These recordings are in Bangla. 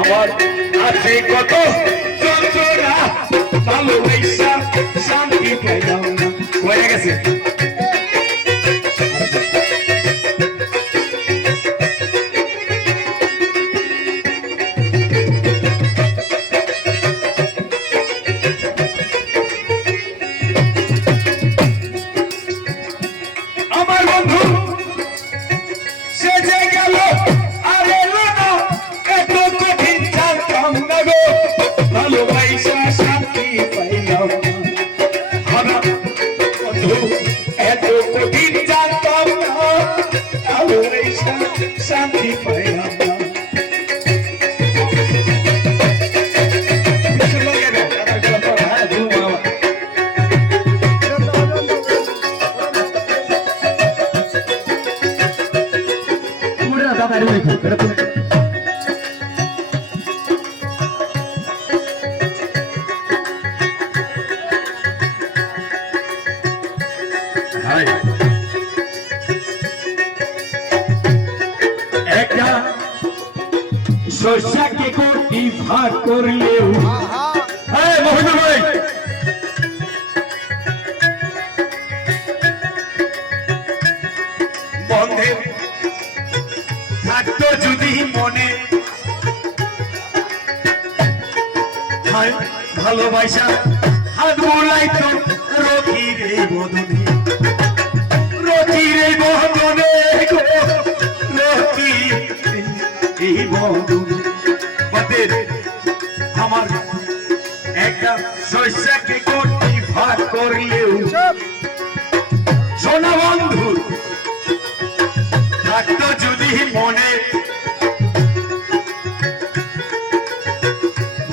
আমার আছে কত যন্ত্রণা ভালোবাসা শান্তি পাইলাম না হয়ে গেছে শান্তি পাইলাম না শস্যকে কোটি ভাগ করলেও মহিন্দর ভাই বন্ধে থাকতো যদি মনে ভালোবাসা হাত বুলাইতো রকির এই বদনে রকির এই বদনে রকি এই বদনে আমার একটা শস্যকে কোটি ভাগ করলেও সোনা বন্ধু থাকতো যদি মনে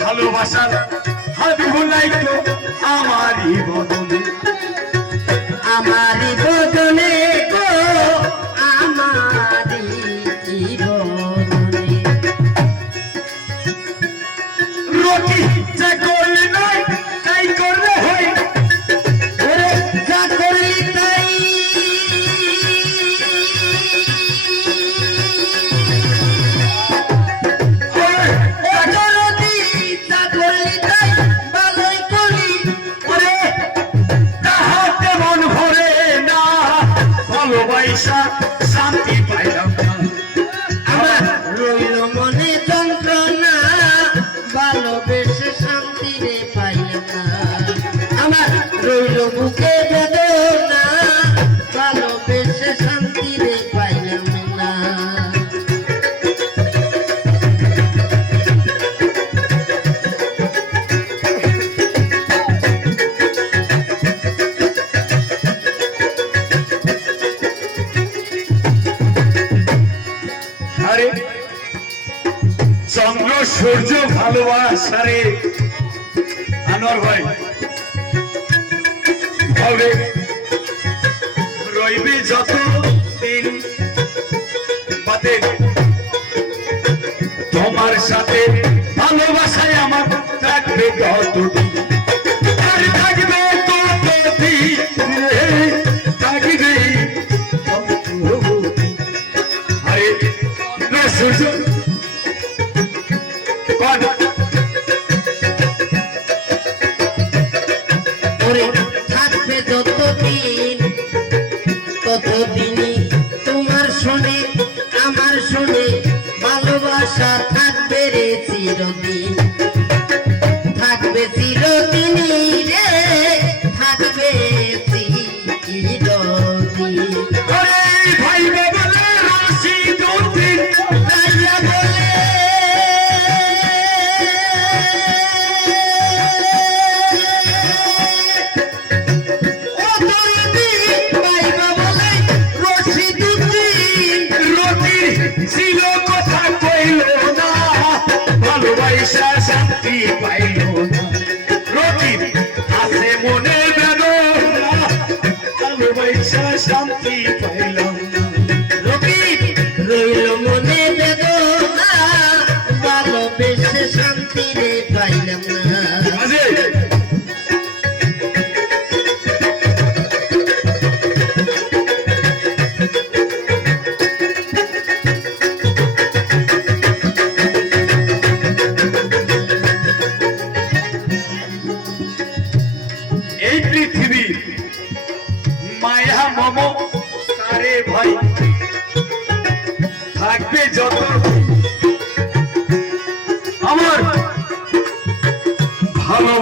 ভালোবাসার হাত ভুলাইতো আমারই বদনে আমারই বদনে গো আমারই বদনে রকি যা করলে নয় তাই করলে হয় ওরে যা করলি তাই যা করলি তাই ভালোই করলি ওরে তাহাতে মন ভরে না ভালোবাসা শান্তি পাইলাম না আমার রইল মনে যন্ত্রণা ভালোবেসে শান্তি রে পাইলাম না আমার রইল বুকে বেদনা ভালোবেসে শান্তি রে পাইলাম না আরে চন্দ্র সূর্য ভালোবাসারে আনোয়ার ভাই হবে রইবে যত দিন বাদে তোমার সাথে ভালোবাসায় আমার থাকবে ততদিন আর থাকবে ততদিন থাকবে আরে সূর্য ওরে থাকবে যতদিন ততদিনই তোমার শুনে আমার শুনে ভালোবাসা থাকবে রে চিরদিন থাকবে চিরদিনই রে থাকবে চিরদিন ভাই বলে রাশি দুদিন রাজা বলে ছিল কথা কইল না ভালোবাসা শান্তি পাইল না রকির আছে মনে বেদনা ভালোবাসা শান্তি পাইল না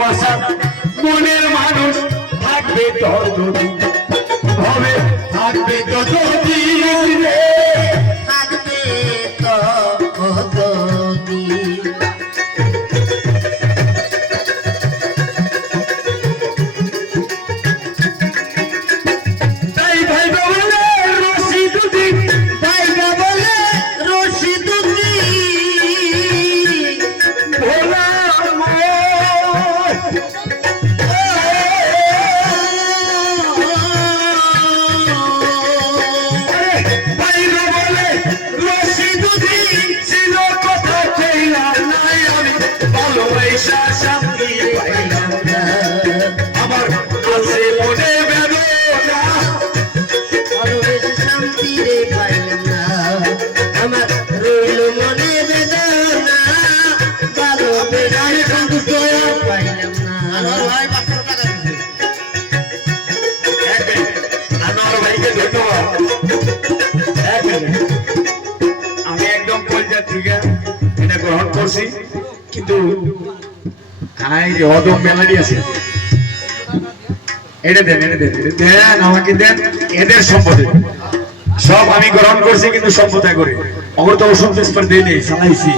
ভালোবাসা মনের মানুষ থাকবে তোর যদি হবে থাকবে তো যদি রে। থাকবে তো যদি তাই ভাই বলে রশি দুটি জায়গা বলে রশি দুটি ভোলা বাইরে বলে রশি দুটি ছিল কথা চাইলাম নাই আমি ভালোবাসা শান্তি পাইলাম না আমার আছে মনে বেদনা ভালোবেসে শান্তি রে পাইলাম না আমার রইল মনে বেদনা ভালোবেসে শান্তি পাইলাম না আনোয়ার ভাইকে ধন্যবাদ। এক মিনিট। আমি একদম কলজার থেকে এটা গ্রহণ করছি কিন্তু অদম মেলাডি আছে এটা দেন আমাকে দেন এদের সম্পদে সব আমি গ্রহণ করছি কিন্তু সম্পদায় করে অগর তো অসন্তোষ করে দিয়ে নেই চালাইছি